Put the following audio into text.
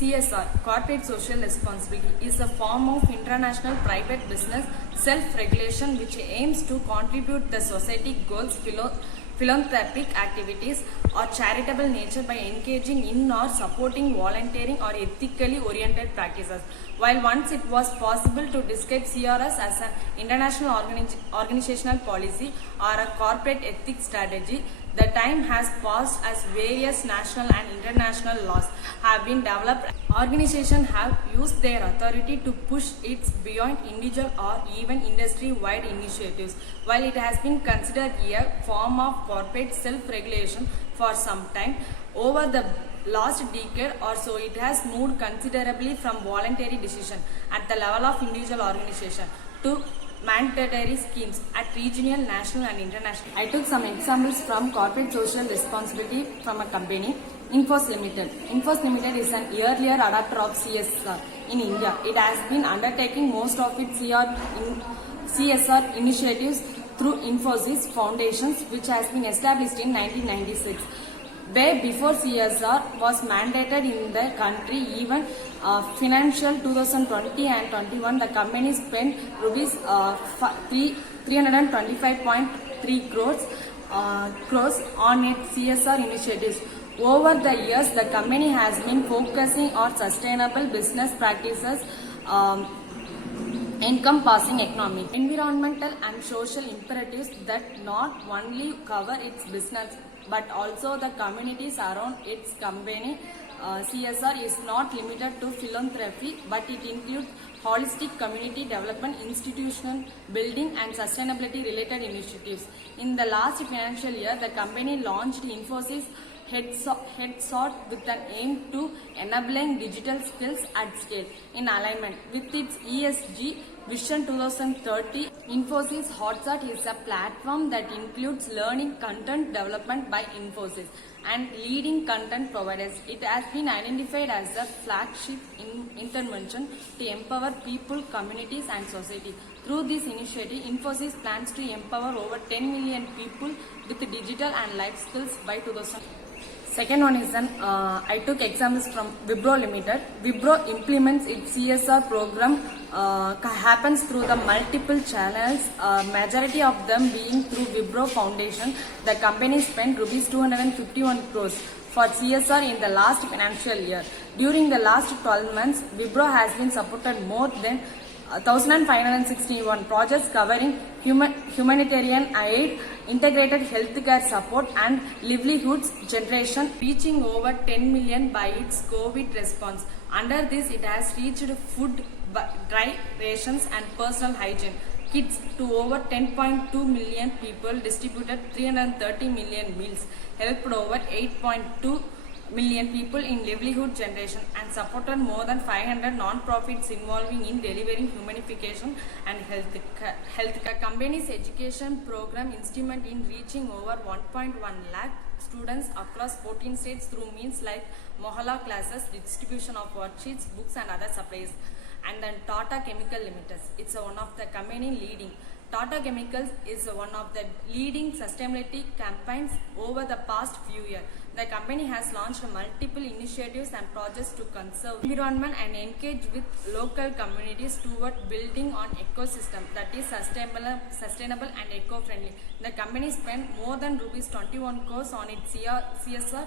CSR, Corporate Social Responsibility, is a form of international private business self-regulation which aims to contribute the society goals, philanthropic activities or charitable nature by engaging in or supporting volunteering or ethically oriented practices. While once it was possible to describe CRS as an international organizational policy or a corporate ethics strategy, the time has passed as various national and international laws have been developed. Organizations have used their authority to push it beyond individual or even industry-wide initiatives. While it has been considered a form of corporate self-regulation for some time, over the last decade or so, it has moved considerably from voluntary decision at the level of individual organization to mandatory schemes at regional, national and international. I took some examples from corporate social responsibility from a company, Infos Limited. Infos Limited is an earlier adopter of CSR in India. It has been undertaking most of its CSR initiatives through Infosys Foundations, which has been established in 1996. Where before CSR was mandated in the country, even financial 2020 and 21, the company spent rupees 325.3 crores on its CSR initiatives. Over the years, the company has been focusing on sustainable business practices encompassing economic, environmental and social imperatives that not only cover its business but also the communities around its company. CSR is not limited to philanthropy, but it includes holistic community development, institutional building and sustainability related initiatives. In the last financial year, the company launched Infosys Headstart with an aim to enabling digital skills at scale in alignment with its ESG Vision 2030. Infosys Hotstart is a platform that includes learning content development by Infosys and leading content providers. It has been identified as a flagship intervention to empower people, communities and society. Through this initiative, Infosys plans to empower over 10 million people with digital and life skills by 2000. Second one is I took examples from Wipro Limited. Wipro implements its CSR program happens through the multiple channels, majority of them being through Wipro Foundation. The company spent rupees 251 crores for CSR in the last financial year. During the last 12 months, Wipro has been supported more than 1,561 projects covering humanitarian aid, integrated healthcare support and livelihoods generation, reaching over 10 million by its COVID response. Under this, it has reached food, dry rations and personal hygiene kits to over 10.2 million people, distributed 330 million meals, helped over 8.2 million people in livelihood generation and supported more than 500 non-profits involving in delivering humanification and healthcare. Company's education program instrument in reaching over 1.1 lakh students across 14 states through means like Mohalla classes, distribution of worksheets, books and other supplies. And then Tata Chemical Limited, it's one of the company leading. Tata Chemicals is one of the leading sustainability campaigns over the past few years. The company has launched multiple initiatives and projects to conserve environment and engage with local communities toward building on ecosystem that is sustainable and eco-friendly. The company spent more than rupees 21 crores on its CSR